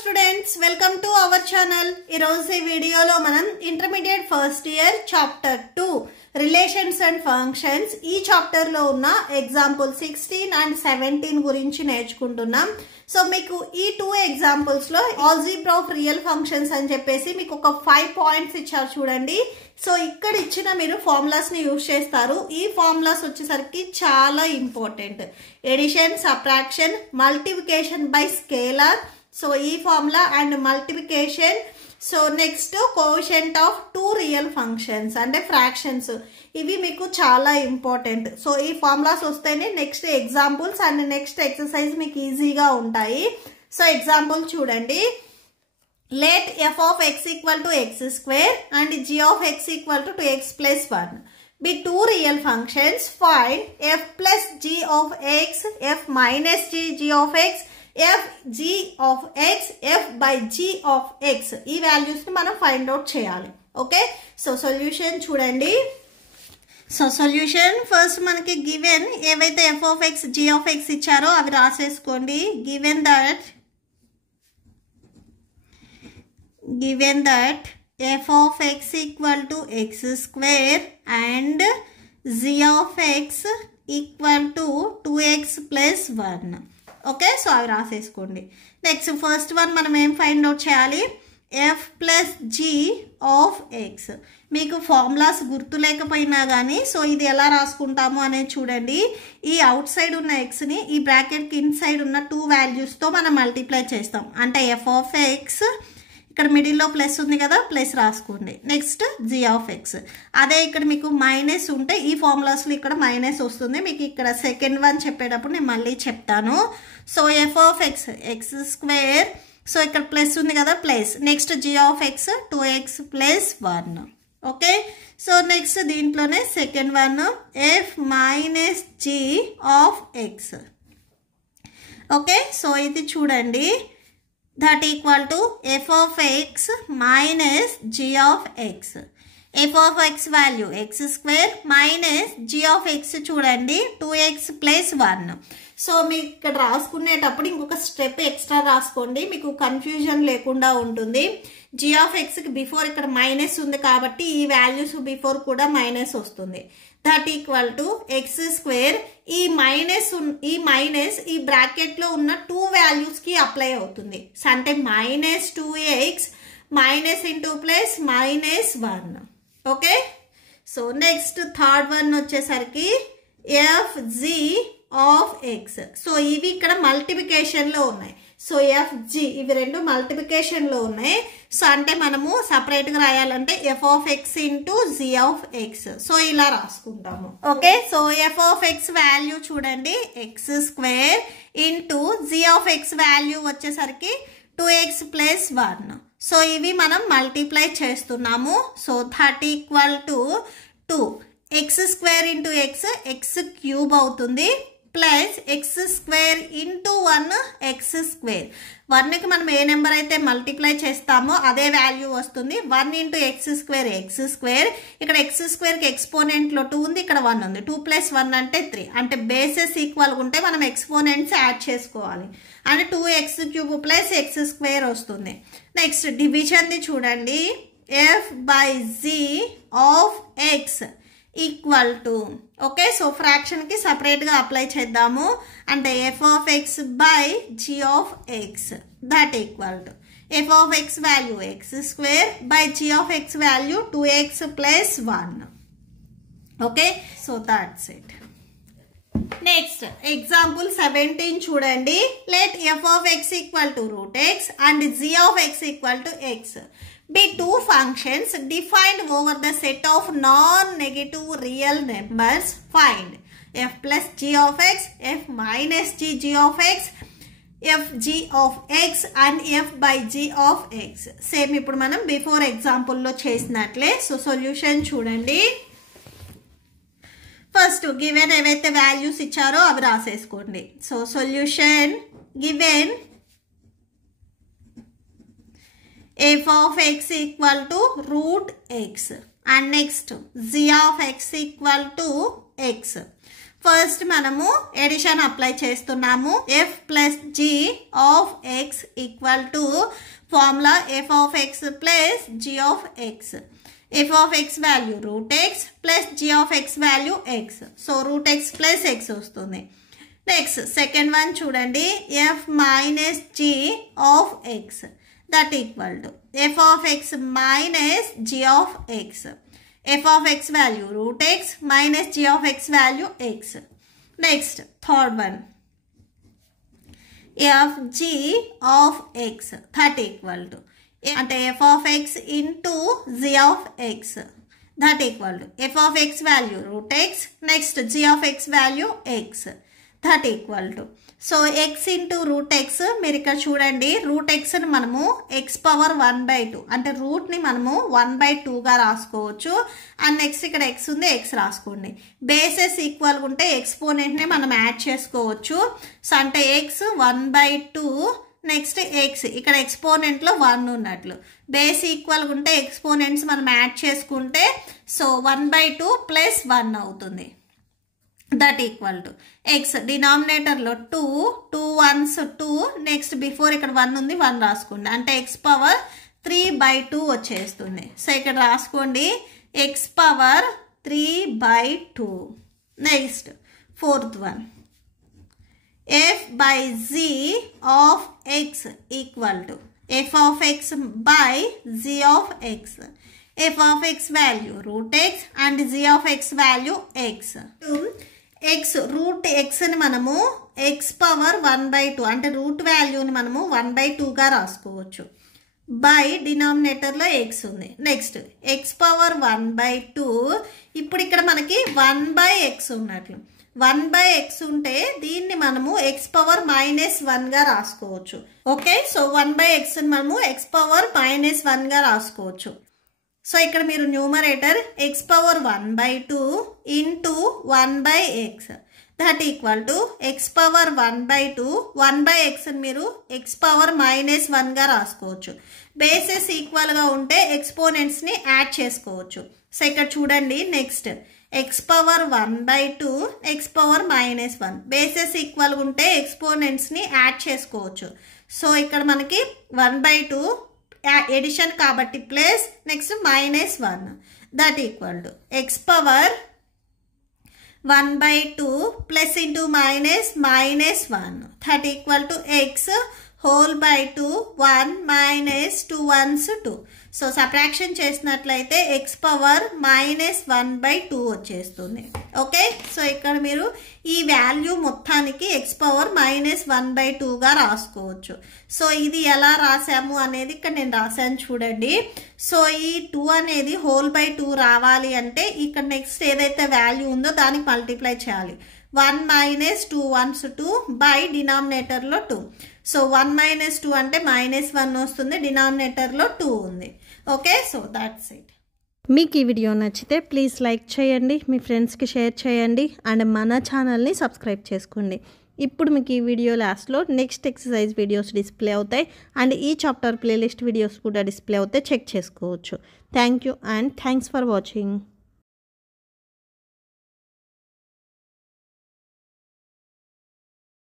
students, welcome to our channel. ఈరోజు ఈ వీడియోలో మనం intermediate first year chapter 2 relations and functions ఈ చాప్టర్ లో ఉన్న ఎగ్జాంపుల్ 16 అండ్ 17 గురించి నేర్చుకుంటున్నాం. సో మీకు ఈ 2 ఎగ్జాంపుల్స్ లో ఆల్జీబ్రా ఆఫ్ రియల్ ఫంక్షన్స్ అని చెప్పేసి మీకు ఒక 5 పాయింట్స్ ఇచ్చారు చూడండి. సో ఇక్కడ ఇచ్చిన మీరు ఫార్ములాస్ ని యూజ్ చేస్తారు. ఈ ఫార్ములాస్ వచ్చేసరికి చాలా important. Addition, subtraction, multiplication by scalar, so ఈ formula and multiplication. So next coefficient of 2 real functions అంటే ఫ్రాక్షన్స్, ఇవి మీకు చాలా ఇంపార్టెంట్. సో ఈ ఫార్ములాస్ వస్తేనే next examples and next exercise మీకు ఈజీగా ఉంటాయి. సో ఎగ్జాంపుల్ చూడండి. Let f of x equal to x square and g of x equal to 2x plus 1 be 2 real functions. Find f plus g of x, f minus g of x, f g of x, f by g of x. ఈ values ని మనం find out చేయాలి. Okay, so solution చూడండి. So solution first మనకి given ఏవైతే f of x, g of x ఇచ్చారో అవి రాసేసుకోండి. Given that f of x equal to x square and g of x equal to 2x plus 1. Okay, so అవి రాసేసుకోండి. Next first one మనం ఏం find out చేయాలి? f plus g of x. మీకు formulas గుర్తు లేకపోయినా కానీ సో ఇది ఎలా రాసుకుంటాము అనేది చూడండి. ఈ అవుట్ సైడ్ ఉన్న ఎక్స్ని ఈ బ్రాకెట్కి ఇన్సైడ్ ఉన్న 2 వాల్యూస్తో మనం మల్టిప్లై చేస్తాం. అంటే f ఆఫ్ x, ఇక్కడ మిడిల్లో ప్లస్ ఉంది కదా, ప్లస్ రాసుకోండి. Next g of x. అదే ఇక్కడ మీకు మైనస్ ఉంటే ఈ ఫార్ములాస్లో ఇక్కడ మైనస్ వస్తుంది. మీకు ఇక్కడ సెకండ్ వన్ చెప్పేటప్పుడు నేను మళ్ళీ చెప్తాను. So f of x, x square, so ఇక్కడ ప్లస్ ఉంది కదా, plus. Next g of x 2x plus 1. Okay, so next దీంట్లోనే second one f minus g of x. Okay, so ఇది చూడండి. That equal to f of x minus g of x. f of x value x square minus g of x చూడండి 2x plus 1. So మీకు ఇక్కడ రాసుకునేటప్పుడు ఇంకొక step extra రాసుకోండి, మీకు confusion లేకుండా ఉంటుంది. g of xకి బిఫోర్ ఇక్కడ మైనస్ ఉంది కాబట్టి ఈ వాల్యూస్ బిఫోర్ కూడా మైనస్ వస్తుంది. That equal to x square. ఈ మైనస్ ఈ బ్రాకెట్ లో ఉన్న 2 వాల్యూస్ కి అప్లై అవుతుంది. అంటే minus 2x minus into plus minus 1. Okay, so next third one వచ్చేసరికి f g of x. So ఇవి ఇక్కడ మల్టిప్లికేషన్ లో ఉన్నాయి. సో ఎఫ్ జీ ఇవి రెండు మల్టిప్లికేషన్ లో ఉన్నాయి. సో అంటే మనము సపరేట్ గా రాయాలంటే f of x into g of x. So ఇలా రాసుకుంటాము. Okay, so f of x value చూడండి x square into g of x value వచ్చేసరికి 2x ప్లస్ 1. సో ఇవి మనం మల్టిప్లై చేస్తున్నాము. So that equal to 2 x square into x, x cube అవుతుంది, plus x square into 1 x square. 1కి మనం ఏ number అయితే multiply చేస్తామో అదే వాల్యూ వస్తుంది. 1 into X square X square. ఇక్కడ ఎక్స్ స్క్వేర్కి ఎక్స్పోనెంట్లో 2 ఉంది, ఇక్కడ 1 ఉంది. 2 ప్లస్ 1 అంటే 3. అంటే బేసెస్ ఈక్వల్గా ఉంటే మనం ఎక్స్పోనెంట్స్ యాడ్ చేసుకోవాలి. అంటే 2x cube plus x square వస్తుంది. నెక్స్ట్ డివిజన్ది చూడండి. F by g of x equal to. Okay, so fraction కి సపరేట్ గా అప్లై చేద్దాము. అంటే f of x by g of x that equal to f of x value x square by g of x value 2x plus 1. Okay, so that's it. Next example 17 చూడండి. Let f of x equal to root x and G of x equal to X be 2 functions defined over the set of non-negative real numbers. Find f plus g of x, f minus g of x, f g of x and f by g of x. Same ఇప్పుడు మనం before ఎగ్జాంపుల్లో చేసినట్లే. So solution చూడండి. First given ఏవైతే values ఇచ్చారో అవి రాసేసుకోండి. So solution given f of x equal to root x and next g of x equal to x. First మనము ఎడిషన్ అప్లై చేస్తున్నాము. f plus g of x equal to formula f of x plus g of x. f of x value root x plus g of x value x. So root x plus x వస్తుంది. Next second one చూడండి, f minus g of x that equal to f of x minus g of x. f of x value root x minus g of x value x. Next third one, f g of x that equal to అంటే f of x into g of x that equal to f of x value root x next g of x value x that equal to. So x into root x మీరు ఇక్కడ చూడండి, route ఎక్స్ని మనము x power 1/2 అంటే రూట్ని మనము 1/2గా రాసుకోవచ్చు. And next ఇక్కడ x ఉంది, x రాసుకోండి. బేసెస్ ఈక్వల్గా ఉంటే ఎక్స్పోనెంట్ని మనం యాడ్ చేసుకోవచ్చు. సో అంటే x 1/2 నెక్స్ట్ x ఇక్కడ ఎక్స్పోనెంట్లో 1 ఉన్నట్లు. బేస్ ఈక్వల్గా ఉంటే ఎక్స్పోనెంట్స్ మనం యాడ్ చేసుకుంటే సో 1/2 ప్లస్ 1 అవుతుంది. దట్ ఈక్వల్ టు ఎక్స్ డినామినేటర్లో 2 1s 2 నెక్స్ట్ బిఫోర్ ఇక్కడ 1 ఉంది 1 రాసుకోండి అంటే x పవర్ 3/2 వచ్చేస్తుంది. సో ఇక్కడ రాసుకోండి x power 3/2. Next fourth one, f by z of x equal to f of x by z of x. f of x value root x and z of x value x. x root xని మనము x power 1/2 అంటే route వాల్యూని మనము 1/2గా రాసుకోవచ్చు. By డినామినేటర్లో x ఉంది. Next x power 1/2 ఇప్పుడు ఇక్కడ మనకి 1/x ఉన్నట్లు. 1/x ఉంటే దీన్ని మనము x పవర్ -1గా రాసుకోవచ్చు. ఓకే, సో 1/xని మనము x పవర్ -1గా రాసుకోవచ్చు. సో ఇక్కడ మీరు numerator x power 1/2 into 1/x that equal to x power 1/2 1/x అని మీరు x పవర్ -1గా రాసుకోవచ్చు. బేసెస్ ఈక్వల్గా ఉంటే ఎక్స్పోనెంట్స్ని యాడ్ చేసుకోవచ్చు. సో ఇక్కడ చూడండి next x power 1/2 x power -1 bases ఈక్వల్గా ఉంటే ఎక్స్పోనెంట్స్ని యాడ్ చేసుకోవచ్చు. సో ఇక్కడ మనకి 1/2 ఎడిషన్ కాబట్టి plus next -1 that equal to x power 1/2 plus into -1 that equal to x whole by 2 1 2 1s 2. So subtraction చేసినట్లయితే x పవర్ -1/2 వచ్చేస్తుంది. ఓకే, సో ఇక్కడ మీరు ఈ వాల్యూ మొత్తానికి x పవర్ -1/2గా రాసుకోవచ్చు. సో ఇది ఎలా రాసాము అనేది ఇక్కడ నేను రాశాను చూడండి. సో ఈ 2 అనేది హోల్ బై 2 రావాలి అంటే ఇక్కడ నెక్స్ట్ ఏదైతే వాల్యూ ఉందో దానికి మల్టిప్లై చేయాలి. 1 2 1s 2 బై డినామినేటర్లో 2. సో 1 2 అంటే -1 వస్తుంది, డినామినేటర్లో 2 ఉంది. Okay, so that's it. మీకు ఈ వీడియో నచ్చితే ప్లీజ్ లైక్ చేయండి, మీ ఫ్రెండ్స్కి షేర్ చేయండి అండ్ మన ఛానల్ని సబ్స్క్రైబ్ చేసుకోండి. ఇప్పుడు మీకు ఈ వీడియో లాస్ట్లో నెక్స్ట్ ఎక్సర్సైజ్ వీడియోస్ డిస్ప్లే అవుతాయి అండ్ ఈ చాప్టర్ ప్లేలిస్ట్ వీడియోస్ కూడా డిస్ప్లే అవుతాయి, చెక్ చేసుకోవచ్చు. Thank you and thanks for watching.